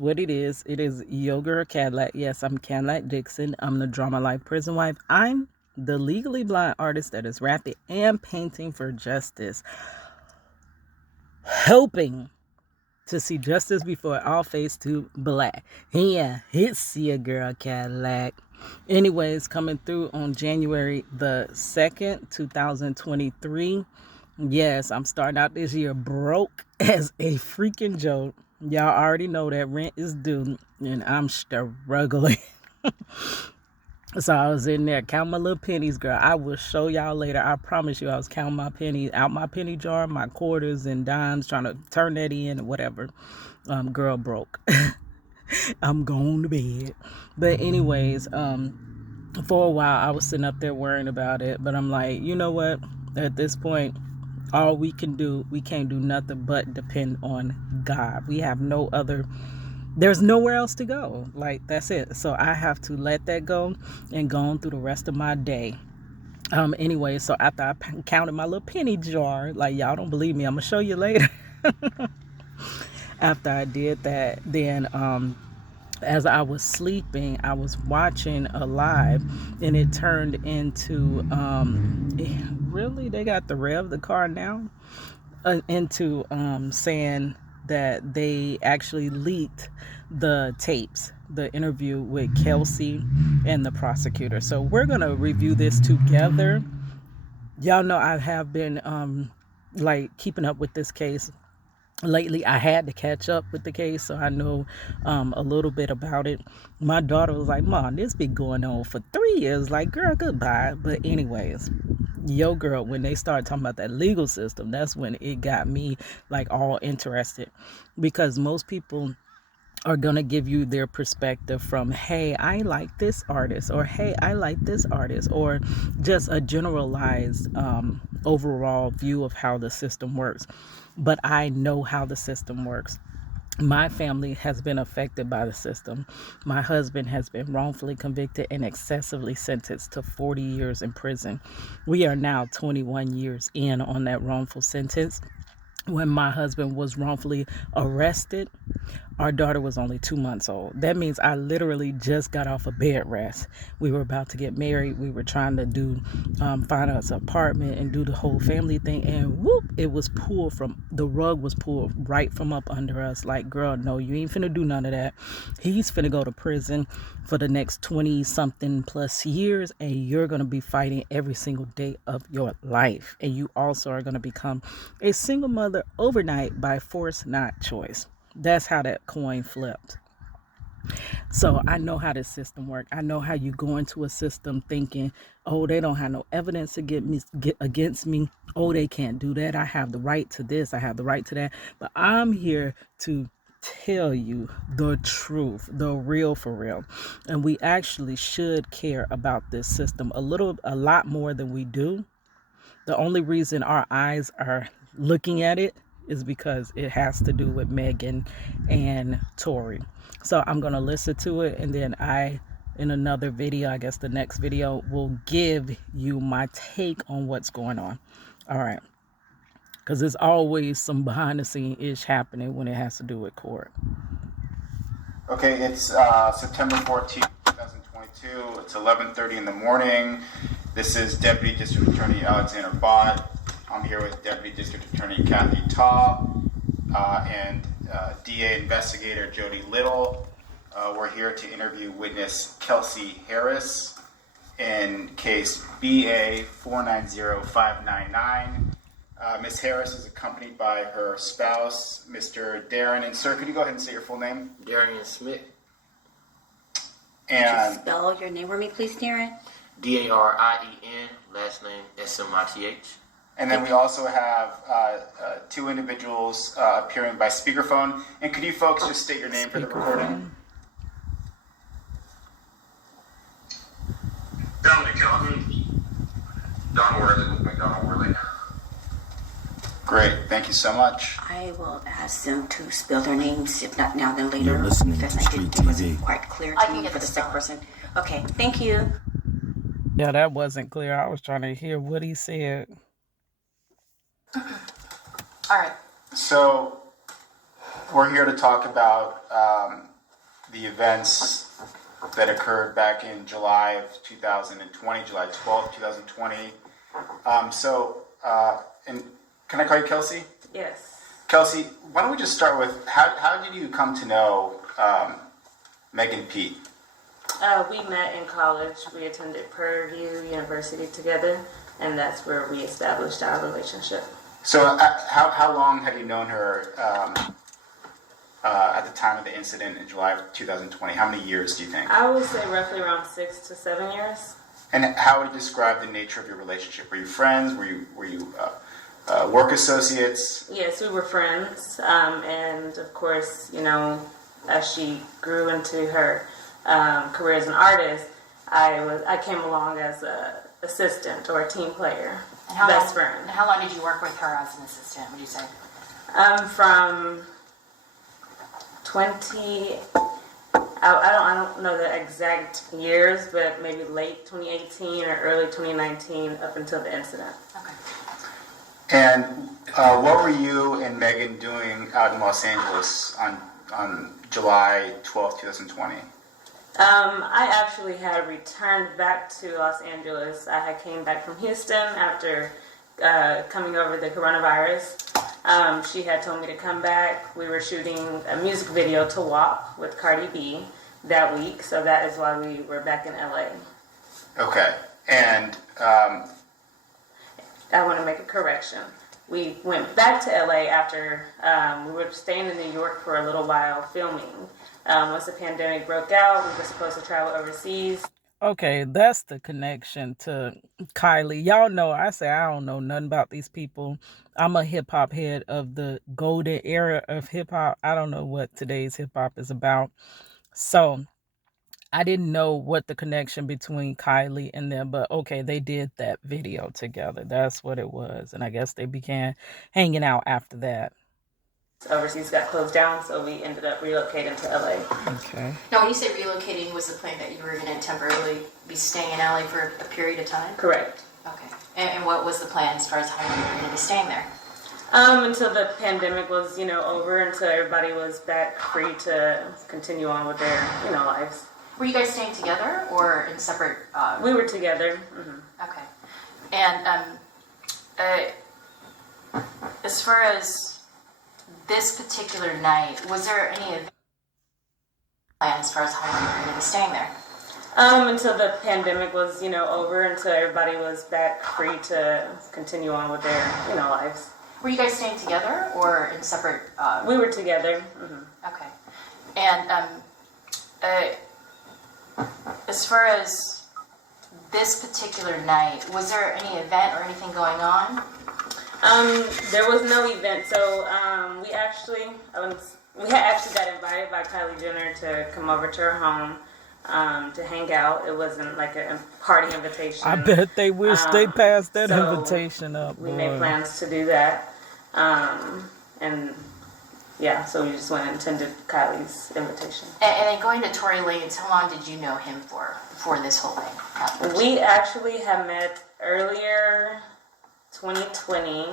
What it is Yoga or Cadillac. Yes, I'm Cadillac Dixon. I'm the Drama Life Prison Wife. I'm the legally blind artist that is rapping and painting for justice, hoping to see justice before all face to black. Yeah, it's your girl Cadillac. Anyways, coming through on January the 2nd, 2023. Yes, I'm starting out this year broke as a freaking joke. Y'all already know that rent is due and I'm struggling. So I was in there counting my little pennies, girl. I will show y'all later. I promise you, I was counting my pennies out my penny jar, my quarters and dimes, trying to turn that in or whatever. Girl broke. I'm going to bed. But anyways, for a while I was sitting up there worrying about it. But I'm like, you know what? At this point, all we can't do nothing but depend on God. We have no other, there's nowhere else to go. Like, that's it. So I have to let that go and go on through the rest of my day. Anyway, so after I counted my little penny jar, like, y'all don't believe me, I'm gonna show you later. After I did that, then as I was sleeping, I was watching a live, and it turned into really, they got the rev the car now, into saying that they actually leaked the tapes, the interview with Kelsey and the prosecutor. So we're gonna review this together. Y'all know I have been like keeping up with this case lately. I had to catch up with the case, so I know a little bit about it. My daughter was like, Mom, this been going on for 3 years. Like, girl, goodbye. But anyways, yo girl, when they started talking about that legal system, that's when it got me like all interested, because most people are going to give you their perspective from, hey, I like this artist, or hey, I like this artist, or just a generalized overall view of how the system works. But I know how the system works. My family has been affected by the system. My husband has been wrongfully convicted and excessively sentenced to 40 years in prison. We are now 21 years in on that wrongful sentence. When my husband was wrongfully arrested, our daughter was only 2 months old. That means I literally just got off of bed rest. We were about to get married. We were trying to find us an apartment and do the whole family thing. And whoop, the rug was pulled right from up under us. Like, girl, no, you ain't finna do none of that. He's finna go to prison for the next 20 something plus years. And you're going to be fighting every single day of your life. And you also are going to become a single mother overnight by force, not choice. That's how that coin flipped. So I know how this system works. I know how you go into a system thinking, oh, they don't have no evidence to get against me. Oh, they can't do that. I have the right to this. I have the right to that. But I'm here to tell you the truth, the real for real. And we actually should care about this system a lot more than we do. The only reason our eyes are looking at it is because it has to do with Megan and Tory. So I'm going to listen to it, and then in another video, I guess the next video, will give you my take on what's going on. All right. Because there's always some behind the scene ish happening when it has to do with court. Okay, it's September 14th, 2022. It's 11:30 in the morning. This is Deputy District Attorney Alexander Bott. I'm here with Deputy District Attorney Kathy Taw and DA Investigator Jody Little. We're here to interview witness Kelsey Harris in case BA 490599. Ms. Harris is accompanied by her spouse, Mr. Darren. And sir, could you go ahead and say your full name? Darian Smith. And could you spell your name for me, please, Darren? Darien, last name Smith. And then we also have two individuals appearing by speakerphone. And could you folks just state your name for the recording? Dominic Kelly. Don Worley, McDonald Worley. Great, thank you so much. I will ask them to spell their names, if not now, then later. You're listening because to I Street didn't, it wasn't TV. quite clear I to can me get for the the sick spelling. person. Okay, thank you. Yeah, that wasn't clear. I was trying to hear what he said. All right. So we're here to talk about the events that occurred back in July of 2020, July 12th, 2020. And can I call you Kelsey? Yes. Kelsey, why don't we just start with how did you come to know Megan Pete? We met in college. We attended Prairie View University together, and that's where we established our relationship. So how long had you known her at the time of the incident in July of 2020? How many years do you think? I would say roughly around 6 to 7 years. And how would you describe the nature of your relationship? Were you friends? Were you work associates? Yes, we were friends, and of course, you know, as she grew into her career as an artist, I came along as a assistant or a team player, And best friend. And how long did you work with her as an assistant, would you say? From 20, I don't know the exact years, but maybe late 2018 or early 2019 up until the incident. Okay. And what were you and Megan doing out in Los Angeles on July 12th, 2020? I actually had returned back to Los Angeles. I had came back from Houston after coming over the coronavirus. She had told me to come back. We were shooting a music video to WAP with Cardi B that week, so that is why we were back in LA. Okay. And I want to make a correction. We went back to LA after we were staying in New York for a little while filming. Once the pandemic broke out, we were supposed to travel overseas. Okay, that's the connection to Kylie. Y'all know, I say I don't know nothing about these people. I'm a hip hop head of the golden era of hip hop. I don't know what today's hip hop is about. So I didn't know what the connection between Kylie and them, but okay, they did that video together. That's what it was. And I guess they began hanging out after that. Overseas got closed down, so we ended up relocating to LA. Okay. Now, when you say relocating, was the plan that you were going to temporarily be staying in LA for a period of time? Correct. Okay. And what was the plan as far as how long you were going to be staying there? Until the pandemic was, over, until everybody was back free to continue on with their, lives. Were you guys staying together or in separate? We were together. Mm-hmm. Okay. And as far as this particular night, was there any event plan as far as how long you were going to be staying there? Until the pandemic was, over, until everybody was back free to continue on with their, lives. Were you guys staying together or in separate? We were together. Mm-hmm. Okay. And as far as this particular night, was there any event or anything going on? There was no event, so we had actually got invited by Kylie Jenner to come over to her home to hang out. It wasn't like a party invitation. I bet they wish they passed that so invitation up. We made plans to do that, and yeah, so we just went and attended Kylie's invitation. And then going to Tory Lanez, how long did you know him for this whole thing happened? We actually had met earlier 2020.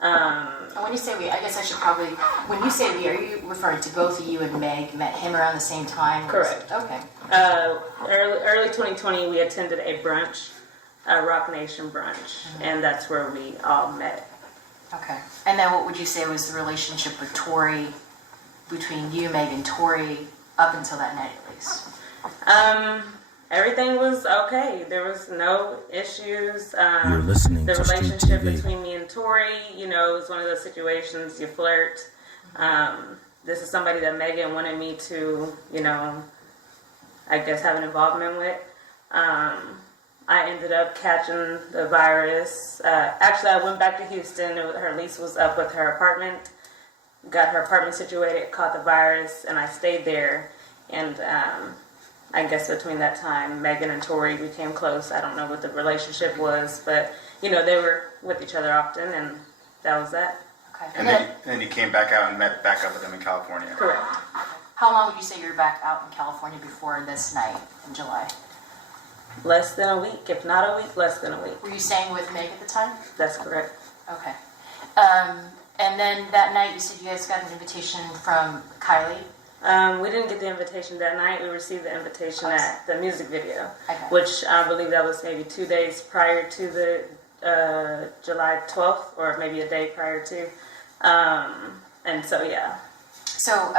And when you say we, I guess I should probably, when you say we, are you referring to both of you and Meg met him around the same time? Correct. Okay. Early 2020, we attended a brunch, a Rock Nation brunch, and that's where we all met. Okay. And then what would you say was the relationship with Tory, between you, Meg, and Tory, up until that night at least? Everything was okay. There was no issues. You're listening the to Street relationship TV. between me and Tory, it was one of those situations you flirt. This is somebody that Megan wanted me to, I guess have an involvement with. I ended up catching the virus. Actually, I went back to Houston. Her lease was up with her apartment. Got her apartment situated, caught the virus, and I stayed there. And I guess between that time, Megan and Tory became close. I don't know what the relationship was, but, they were with each other often, and that was that. Okay. And then you came back out and met back up with them in California. Correct. How long would you say you were back out in California before this night in July? Less than a week, if not a week, less than a week. Were you staying with Meg at the time? That's correct. Okay. And then that night, you said you guys got an invitation from Kylie. We didn't get the invitation that night. We received the invitation at the music video, Okay. which I believe that was maybe 2 days prior to the July 12th, or maybe a day prior to. And so, yeah. So,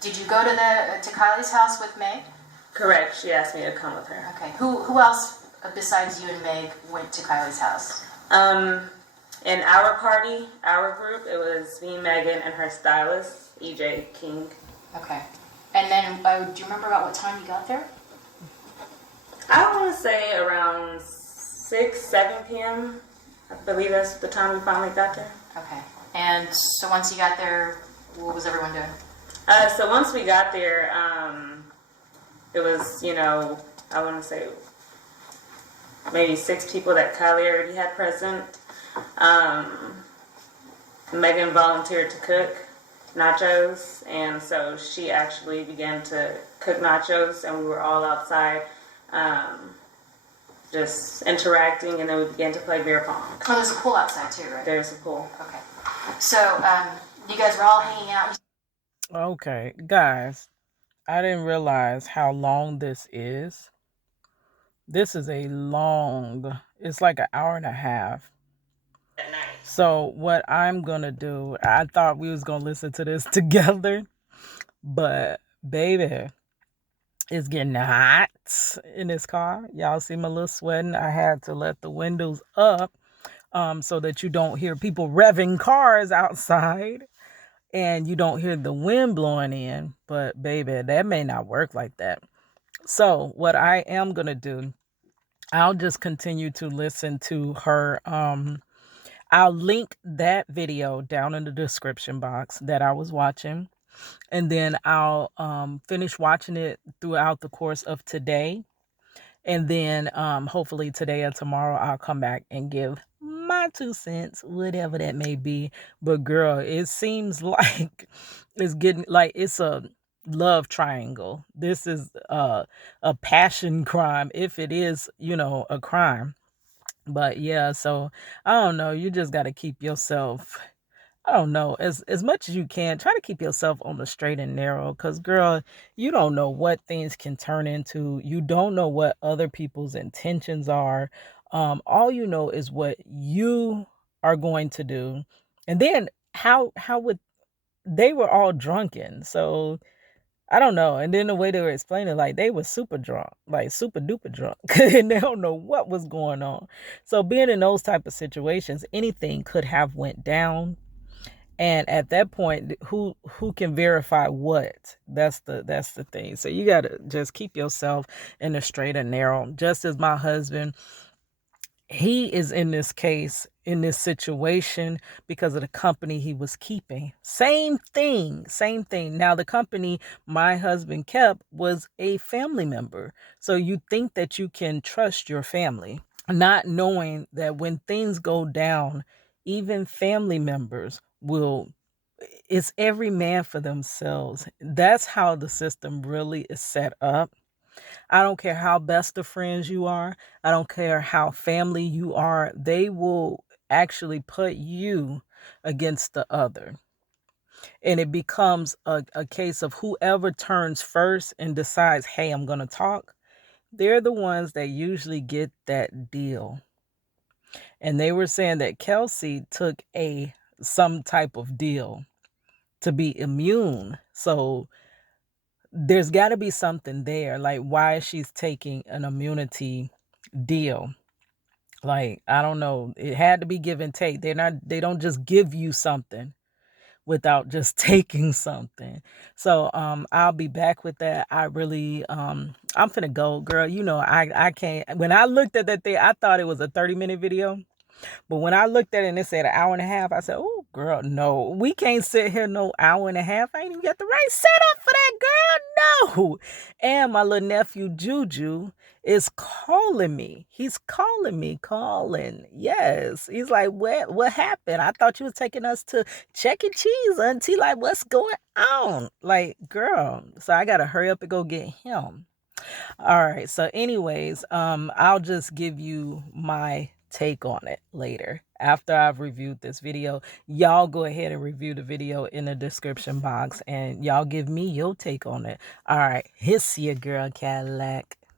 did you go to Kylie's house with Meg? Correct. She asked me to come with her. Okay. Who else besides you and Meg went to Kylie's house? In our party, our group, it was me, Megan, and her stylist, EJ King. Okay. And then, do you remember about what time you got there? I want to say around 6, 7 p.m. I believe that's the time we finally got there. Okay. And so once you got there, what was everyone doing? So once we got there, it was, I want to say maybe 6 people that Kylie already had present. Megan volunteered to cook nachos, and so she actually began to cook nachos, and we were all outside just interacting, and then we began to play beer pong. Oh, there's a pool outside too, right? There's a pool. Okay. So, you guys were all hanging out. Okay, guys, I didn't realize how long this is. This is it's like an hour and a half. So what I'm gonna do, I thought we was gonna listen to this together, but baby, it's getting hot in this car. Y'all see my little sweating. I had to let the windows up so that you don't hear people revving cars outside and you don't hear the wind blowing in. But baby, that may not work like that. So what I am gonna do, I'll just continue to listen to her. I'll link that video down in the description box that I was watching. And then I'll finish watching it throughout the course of today. And then hopefully today or tomorrow I'll come back and give my 2 cents, whatever that may be. But girl, it seems like it's getting like it's a love triangle. This is a passion crime, if it is, a crime. But yeah, so I don't know. You just got to keep yourself, I don't know, as much as you can, try to keep yourself on the straight and narrow. Because, girl, you don't know what things can turn into. You don't know what other people's intentions are. All you know is what you are going to do. And then how would they were all drunken. So I don't know. And then the way they were explaining, like they were super drunk, like super duper drunk, and they don't know what was going on. So being in those type of situations, anything could have went down. And at that point, who can verify what? That's the thing. So you gotta just keep yourself in the straight and narrow. Just as my husband, he is in this case, in this situation because of the company he was keeping. Same thing. Now, the company my husband kept was a family member. So you think that you can trust your family, not knowing that when things go down, even family members it's every man for themselves. That's how the system really is set up. I don't care how best of friends you are. I don't care how family you are. They will actually put you against the other. And it becomes a case of whoever turns first and decides, hey, I'm going to talk. They're the ones that usually get that deal. And they were saying that Kelsey took some type of deal to be immune. So there's got to be something there, like why she's taking an immunity deal. Like, I don't know, it had to be give and take. They don't just give you something without just taking something. So I'll be back with that. I really I'm finna go, girl. I can't. When I looked at that thing, I thought it was a 30-minute video. But when I looked at it and it said an hour and a half, I said, oh, girl, no. We can't sit here no hour and a half. I ain't even got the right setup for that, girl. No. And my little nephew, Juju, is calling me. He's calling me. Yes. He's like, what happened? I thought you was taking us to Chuck E. Cheese, auntie. Like, what's going on? Like, girl. So I got to hurry up and go get him. All right. So anyways, I'll just give you my take on it later after I've reviewed this video. Y'all go ahead and review the video in the description box, and y'all give me your take on it. All right, hiss your girl Cadillac.